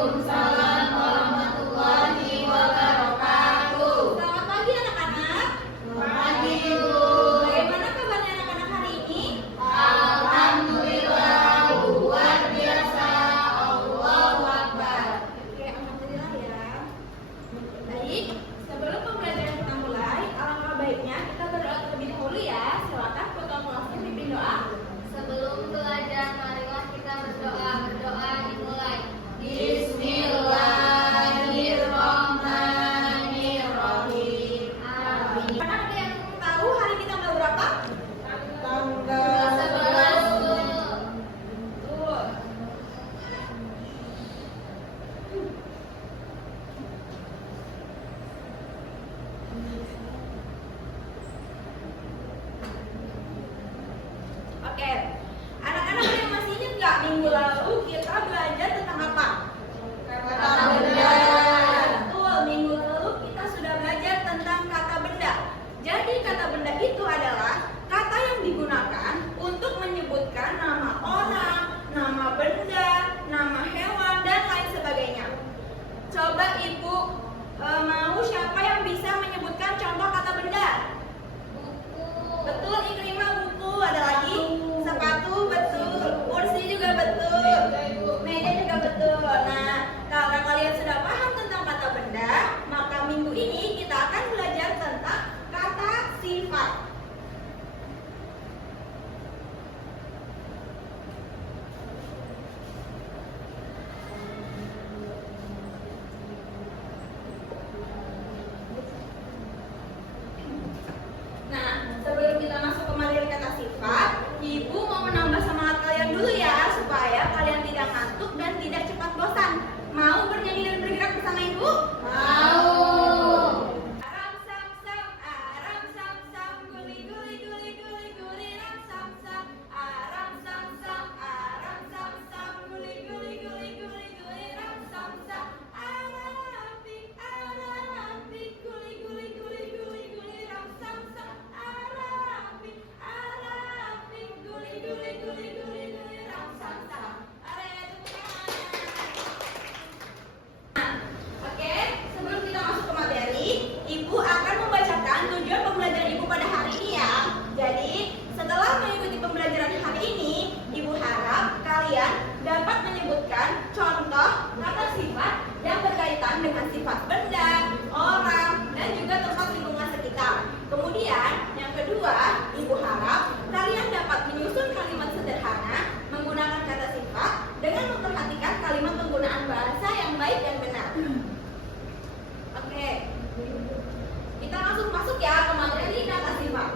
Waalaikumsalam warahmatullahi wabarakatuh. Selamat pagi anak-anak. Selamat pagi, Bu. Bagaimana kabarnya anak-anak hari ini? Alhamdulillah, luar biasa. Allahu Akbar. Oke, alhamdulillah ya. Baik, sebelum pembelajaran kita mulai, alangkah baiknya kita berdoa terlebih dahulu ya. Silakan ketua kelasnya pimpin doa. Sebelum belajar, marilah kita berdoa. Berdoa dimulai. Bismillahirrahmanirrahim. Amin. Anak ada yang tahu hari kita tanggal berapa? Tanggal 11 Tuh. Tuh. Oke, anak-anak ada yang masih ingat nggak minggu lalu kita belajar tentang apa? Kata benda. Betul, minggu lalu kita sudah belajar tentang kata benda. Jadi kata benda itu adalah kata yang digunakan untuk menyebutkan nama orang, nama benda, nama hewan, dan lain sebagainya. Coba ibu mau siapa yang bisa menyebutkan contoh kata benda? Buku. Betul, Ikrimah buku. Ada lagi? Sepatu, betul. Kursi juga betul. Meja juga betul. Nah, kalau kalian sudah paham tentang kata benda, maka minggu ini kita akan belajar tentang kata sifat. Nah, sebelum kita masuk ke materi kata sifat, Ibu mau menambah semangat kalian dulu ya, supaya kalian tidak ngantuk dan tidak cepat bosan. Mau bernyanyi dan bergerak bersama Ibu? Mau. Aram sam sam, aram sam sam, guli guli guli guli guli, ram sam sam, aram sam sam, aram sam sam, guli guli guli guli guli, ram sam sam, arapik arapik, guli guli guli guli guli, ram sam sam, arapik arapik, guli guli guli guli guli, ram sam sam. Oke, sebelum kita masuk ke materi, Ibu akan membacakan tujuan pembelajaran Ibu pada hari ini ya. Jadi, setelah mengikuti pembelajaran hari ini, Ibu harap kalian dapat menyebutkan contoh kata sifat yang berkaitan dengan sifat benda, orang, dan juga tempat lingkungan sekitar. Kemudian, yang kedua, Ibu harap kalian dapat menyusun kalimat sederhana menggunakan kata sifat dengan memperhatikan kalimat penggunaan bahasa yang baik dan benar. Oke, kita langsung masuk ya ke materi kata sifat.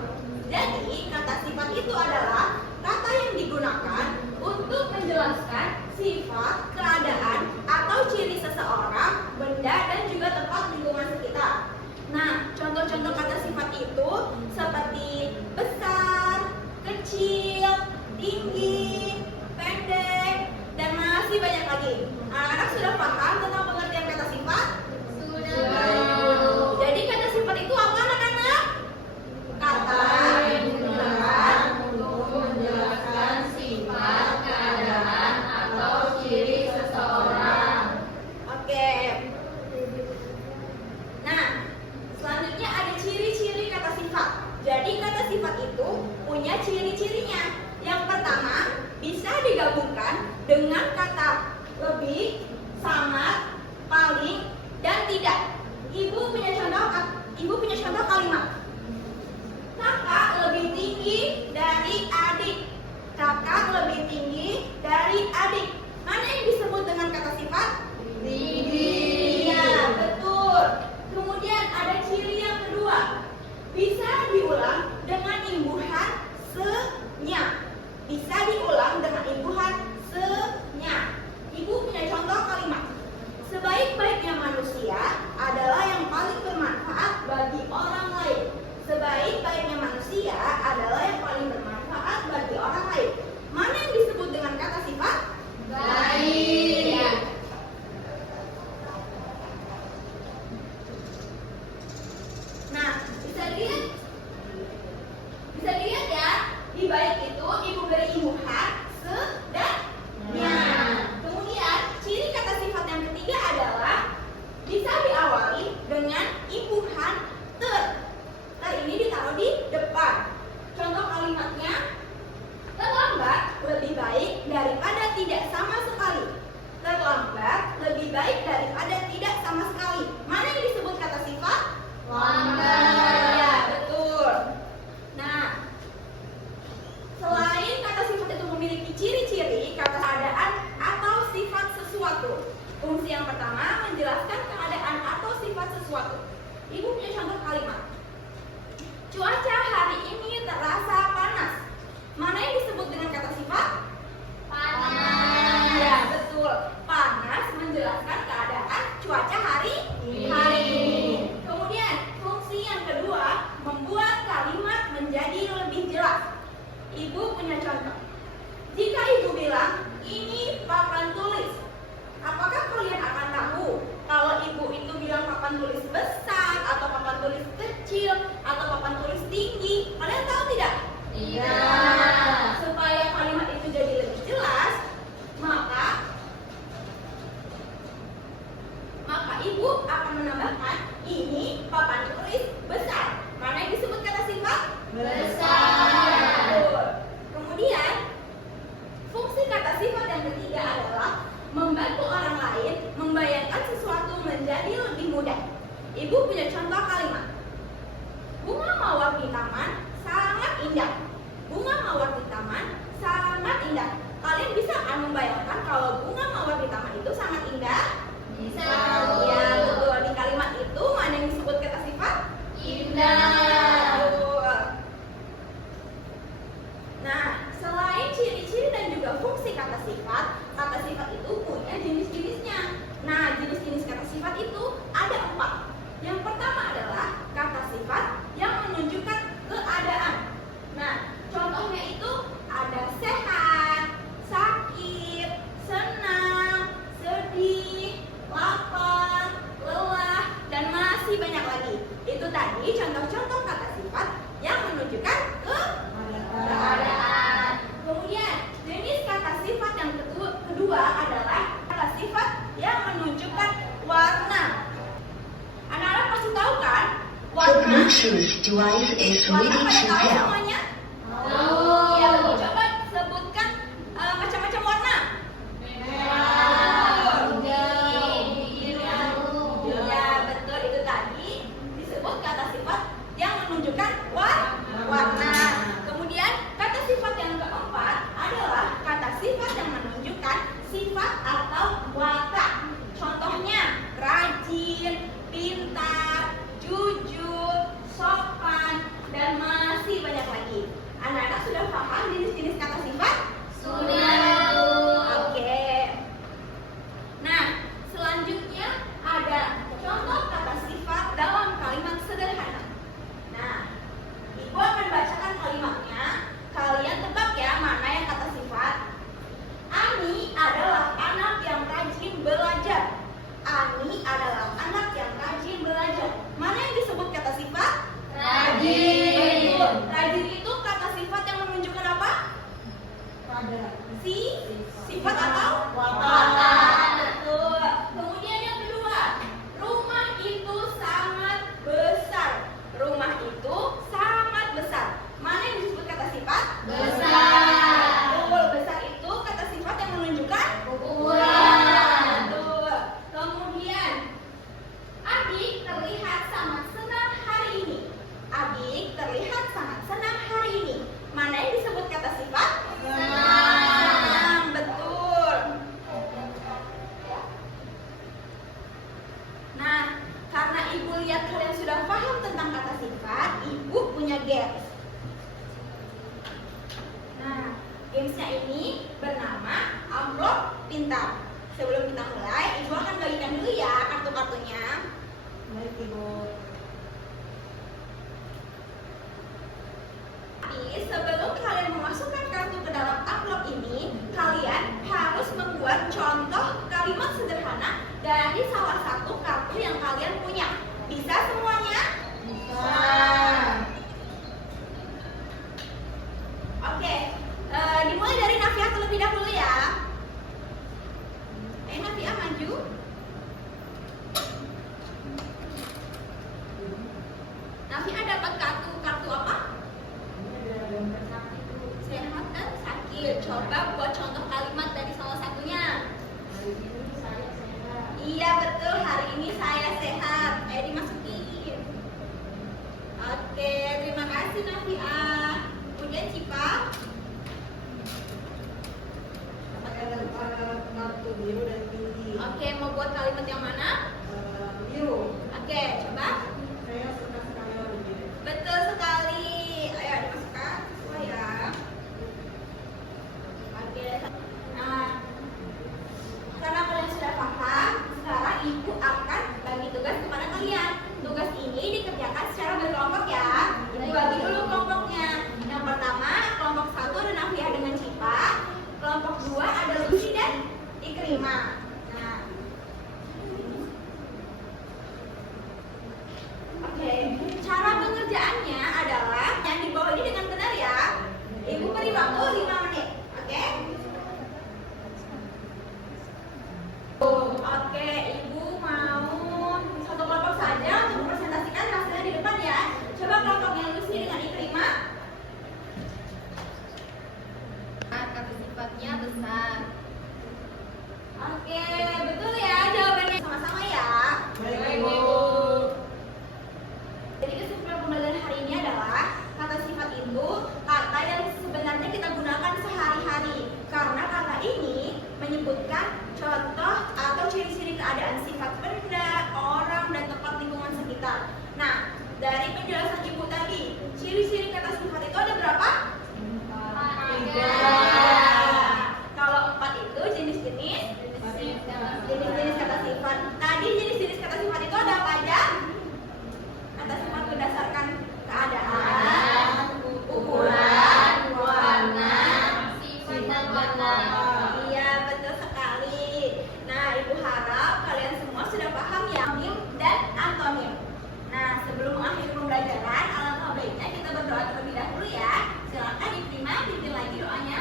Jadi, kata sifat itu adalah kata yang digunakan untuk menjelaskan sifat, keadaan, atau ciri seseorang, benda, dan juga tempat lingkungan sekitar. Nah, contoh-contoh kata sifat itu seperti besar, kecil, tinggi, pendek, dan masih banyak lagi. Anak-anak sudah paham tentang pengertian kata sifat? Sudah. Jadi kata sifat itu apa anak-anak? Kata yang digunakan Untuk menjelaskan sifat, keadaan, atau ciri seseorang. Oke. Nah, selanjutnya ada ciri-ciri kata sifat. Jadi kata sifat itu punya ciri-cirinya. Yang pertama, bisa digabungkan dengan kata lebih, sangat, paling, dan tidak. Ibu punya contoh kalimat. Kakak lebih tinggi dari adik. Kakak lebih tinggi dari adik. Mana yang disebut dengan kata sifat? Tinggi. Iya, betul. Kemudian ada ciri yang kedua. Bisa diulang dengan imbuhan se-nya. Bisa diulang dengan imbuhan se-nya. Ibu punya contoh kalimat. Sebaik-baiknya manusia adalah yang paling bermanfaat bagi orang lain. Sebaik-baiknya manusia baik daripada tidak sama sekali. Terlambat lebih baik daripada tidak sama sekali. Mana yang disebut kata sifat? Lambat. Ya, betul. Nah, selain kata sifat itu memiliki ciri-ciri kata keadaan atau sifat sesuatu. Fungsi yang pertama menjelaskan keadaan atau sifat sesuatu. Ibu punya contoh kalimat. Cuaca hari ini terasa panas. Mana yang disebut dengan kata sifat? Panas. Ya, betul. Panas menjelaskan keadaan cuaca hari ini. Kemudian, fungsi yang kedua membuat kalimat menjadi lebih jelas. Ibu punya contoh. Jika ibu bilang, ini papan tulis, apakah kalian akan tahu kalau ibu itu bilang papan tulis besar atau papan tulis kecil atau papan tulis tinggi? Kalian tahu tidak? Iya. Supaya kalimat itu jadi lebih jelas, maka ibu akan menambahkan ini papan tulis besar. Mana yang disebut kata sifat? Besar. Betul. Kemudian fungsi kata sifat yang ketiga adalah membantu orang lain membayangkan sesuatu menjadi lebih mudah. Ibu punya contoh kalimat. Bunga mawar di taman sangat indah. Bunga mawar di taman sangat indah. Kalian bisa kan membayangkan kalau bunga mawar di taman itu sangat indah? Bisa. Ya, betul. Di kalimat itu mana yang disebut kata sifat? Indah. Betul. Nah, selain ciri-ciri dan juga fungsi kata sifat itu punya jenis-jenisnya. Nah, jenis-jenis kata sifat itu ada 4. Yang pertama adalah kata sifat yang menunjukkan keadaan. Nah, contohnya itu ada sehat, sakit, senang, sedih, lapar, lelah, dan masih banyak lagi. Itu tadi contoh-contoh kata sifat yang menunjukkan keadaan. Kemudian, jenis kata sifat yang kedua adalah kata sifat yang menunjukkan warna. Anak-anak pasti tahu kan? The Warna. Bluetooth device is Warna ready pada to tahu pair. semuanya? Tahu. Ya, coba sebutkan macam-macam warna. Ya, betul, itu tadi disebut kata sifat yang menunjukkan warna. Kemudian kata sifat yang keempat adalah kata sifat yang menunjukkan sifat atau watak. Contohnya rajin, pintar, jujur, sopan, dan masih banyak lagi. Anak-anak sudah paham jenis-jenis kata sifat? Sudah. Oke. Nah, selanjutnya ada contoh kata sifat dalam kalimat sederhana. Nah, Ibu akan bacakan kalimatnya. Kalian tebak ya mana yang kata sifat. Ani adalah anak yang rajin belajar. Ani adalah anak yang rajin belajar. Mana yang disebut kata sifat? Rajin. Betul. Rajin itu kata sifat yang menunjukkan apa? Sifat atau Watak. Betul. Kemudian yang kedua, rumah itu sangat besar. Rumah itu sangat besar. Mana yang disebut kata sifat? Besar. Betul. Besar itu kata sifat yang menunjukkan Ukuran. Betul. Kemudian, adik terlihat sangat senang hari ini. Adik terlihat sangat senang hari ini. Mana yang disebut kata sifat? Senang. Betul. Nah, karena ibu lihat kalian sudah paham tentang kata sifat, ibu punya games. Nah, gamesnya ini bernama Amplop Pintar. Sebelum kita mulai, ibu akan bagikan dulu ya kartu-kartunya. Baik, Ibu. Tapi sebelum kalian memasukkan kartu ke dalam amplop ini, kalian harus membuat contoh kalimat sederhana dari salah satu kartu yang kalian punya. Bisa semuanya? Bisa. Oke, dimulai dari Nafia terlebih dahulu ya. Nafia maju. Nafia dapat kartu apa? Sehat dan sakit. sakit. Coba buat contoh kalimat dari salah satunya. Hari ini saya sehat. Iya betul, hari ini saya sehat. Ayo dimasukin. Oke, terima kasih Nafia. Kemudian Cipa. Saya kartu biru dan tinggi. Oke, mau buat kalimat yang mana? Biru. Oke, coba. Saya suka sekali warna biru. Betul sekali. Ayo dimasukkan sesuai ya. Oke. Nah, karena kalian sudah paham, sekarang ibu akan bagi tugas kepada kalian. Tugas ini dikerjakan secara berkelompok ya. Ibu bagi dulu kelompoknya. Yang pertama, kelompok 1 ada Nafia dengan Cipa. Kelompok 2 ada Lucy dan Ikrima. Nah, oke, cara pengerjaannya adalah yang di bawah ini dengan benar ya. Ibu beri waktu 5 menit, oke? Oke, ibu mau satu kelompok saja untuk mempresentasikan hasilnya di depan ya. Coba kelompoknya Lucy dengan Ikrima. Kata sifatnya besar. Oke, betul ya jawabannya sama-sama ya. Baik, Ibu. Jadi kesimpulan pembelajaran hari ini adalah kata sifat itu kata yang sebenarnya kita gunakan sehari-hari karena kata ini menyebutkan contoh atau ciri-ciri keadaan sifat benda, orang, dan tempat lingkungan sekitar. Nah, dari penjelasan ibu tadi, ciri-ciri kata sifat itu ada berapa? 3. Kalau 4 itu jenis-jenis kata sifat. Tadi jenis-jenis kata sifat itu ada apa aja? Kata sifat berdasarkan keadaan, ukuran, warna, Sifat dan warna. Iya, betul sekali. Nah, ibu harap kalian semua sudah paham ya anonim dan antonim. Nah, sebelum mengakhiri pembelajaran, alangkah baiknya kita berdoa terlebih dahulu ya. Silakan diterima, dipimpin lagi doanya.